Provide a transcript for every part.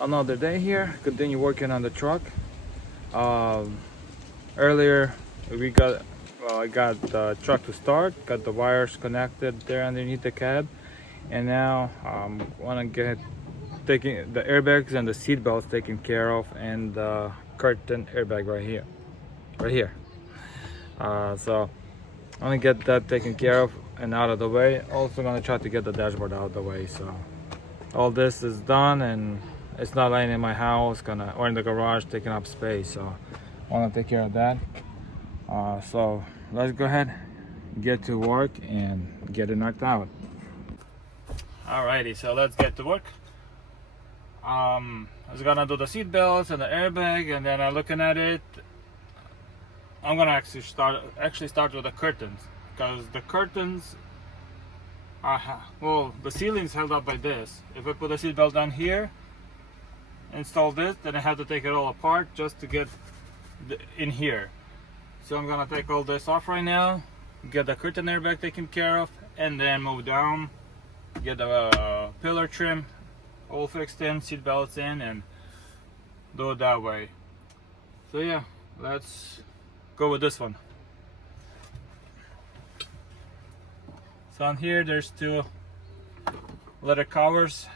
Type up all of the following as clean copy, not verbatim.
another day here. Continue working on the truck. Earlier we got I got the truck to start, got the wires connected there underneath the cab, and now want to get taking the airbags and the seat belts taken care of, and the curtain airbag right here. So I'm gonna get that taken care of and out of the way. Also gonna try to get the dashboard out of the way. So all this is done and it's not laying in my house or in the garage taking up space. So I want to take care of that. So let's go ahead, get to work and get it knocked out. Alrighty, so let's get to work. I was gonna do the seat belts and the airbag, and then I'm looking at it. I'm gonna actually start with the curtains, because the curtains are, well, the ceiling's held up by this. If I put the seat belt down here, install this, then I have to take it all apart just to get in here. So I'm gonna take all this off right now, get the curtain airbag taken care of, and then move down, get the pillar trim all fixed in, seat belts in, and do it that way. So yeah, let's go with this one. So on here there's two leather covers.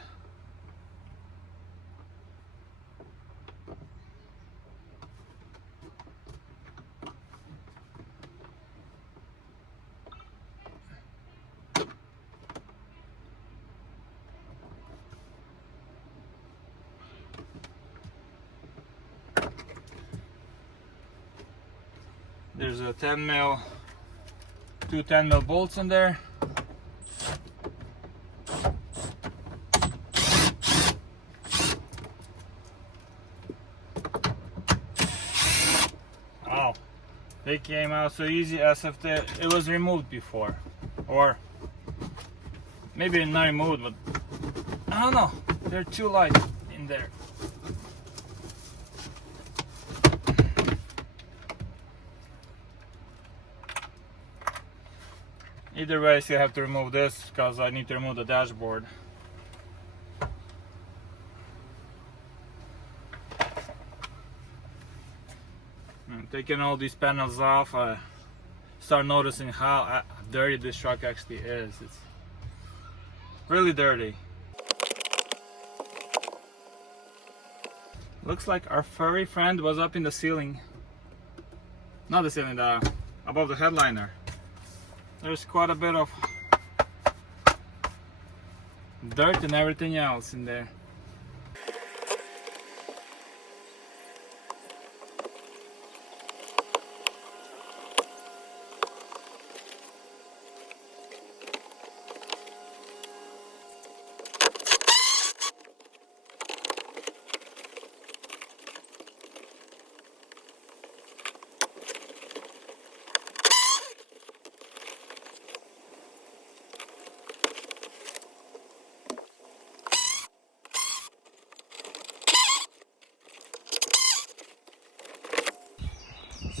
There's a 10 mil, two 10 mil bolts in there. Oh, they came out so easy, as if it was removed before, or maybe not removed, but I don't know. They're too light in there. Either way, I still have to remove this because I need to remove the dashboard. And taking all these panels off, I start noticing how dirty this truck actually is. It's really dirty. Looks like our furry friend was up in the ceiling. Not the ceiling, above the headliner. There's quite a bit of dirt and everything else in there.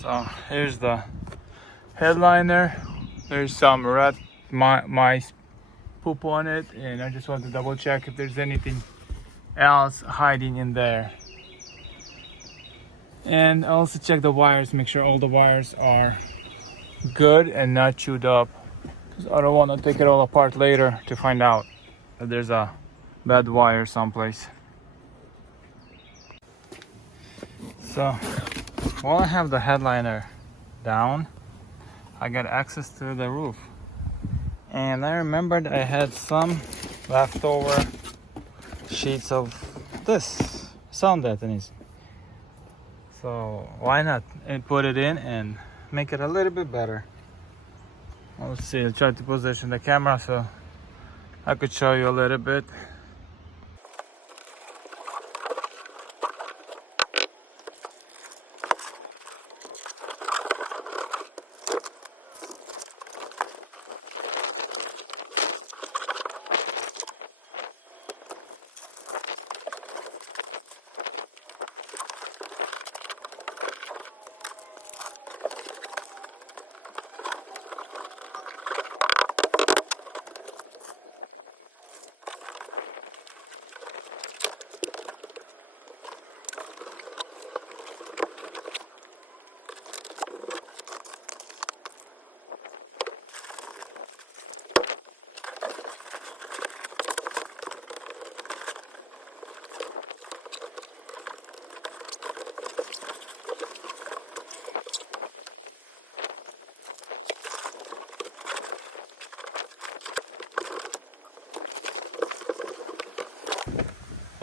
So here's the headliner. There's some rat mice poop on it, and I just want to double check if there's anything else hiding in there. And also check the wires, make sure all the wires are good and not chewed up, because I don't want to take it all apart later to find out that there's a bad wire someplace. So while I have the headliner down, I got access to the roof, and I remembered I had some leftover sheets of this sound deadening. So why not put it in and make it a little bit better. Let's see, I'll try to position the camera so I could show you a little bit.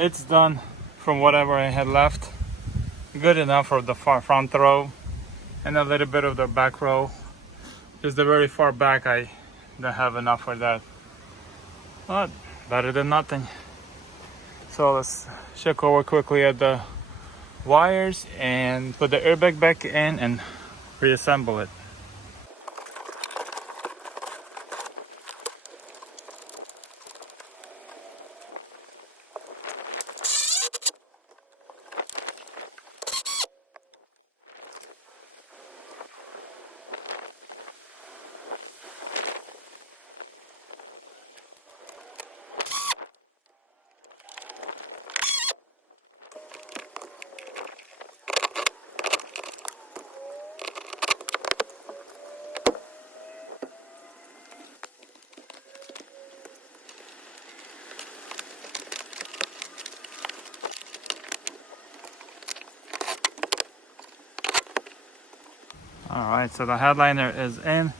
it's done from whatever I had left. Good enough for the front row and a little bit of the back row. Just the very far back, I don't have enough for that. But better than nothing. So let's check over quickly at the wires and put the airbag back in and reassemble it. Alright, so the headliner is in.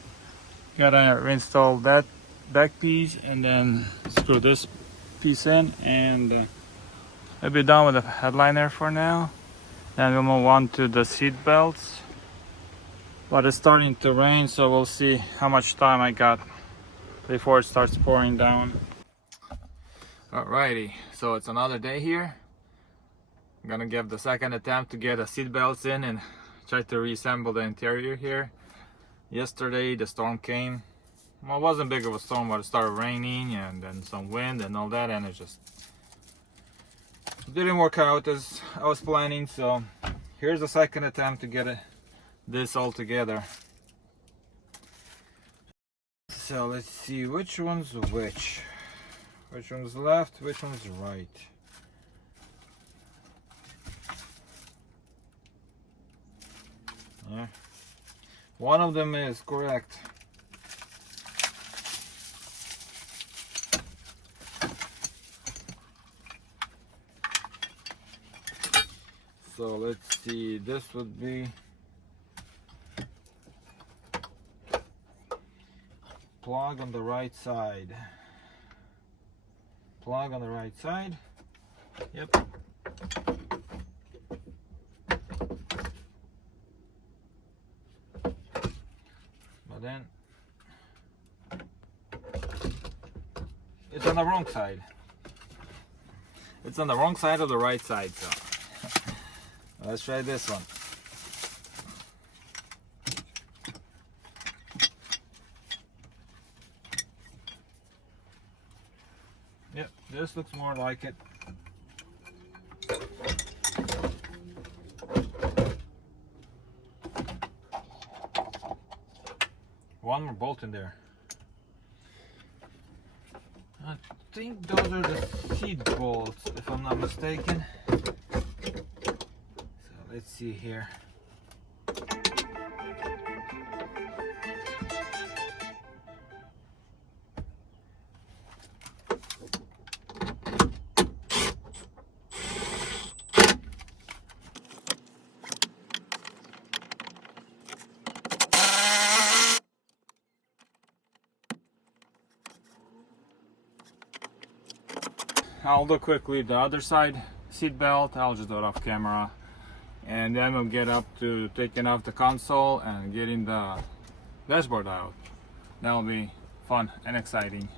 Gotta reinstall that back piece and then screw this piece in, and I'll be done with the headliner for now. Then we'll move on to the seat belts. But it's starting to rain, so we'll see how much time I got before it starts pouring down. Alrighty, so it's another day here. I'm gonna give the second attempt to get the seat belts in and try to reassemble the interior here. Yesterday the storm came. Well, it wasn't big of a storm, but it started raining and then some wind and all that, and it just didn't work out as I was planning. So here's the second attempt to get this all together. So let's see which one's which. Which one's left, which one's right. Yeah, one of them is correct. So let's see, this would be plug on the right side. Plug on the right side. Yep. But then it's on the wrong side. It's on the wrong side of the right side, so let's try this one. Yep, this looks more like it. One more bolt in there. I think those are the seat bolts, if I'm not mistaken. So let's see here. I'll do quickly the other side seat belt. I'll just do it off camera, and then we'll get up to taking off the console and getting the dashboard out. That'll be fun and exciting.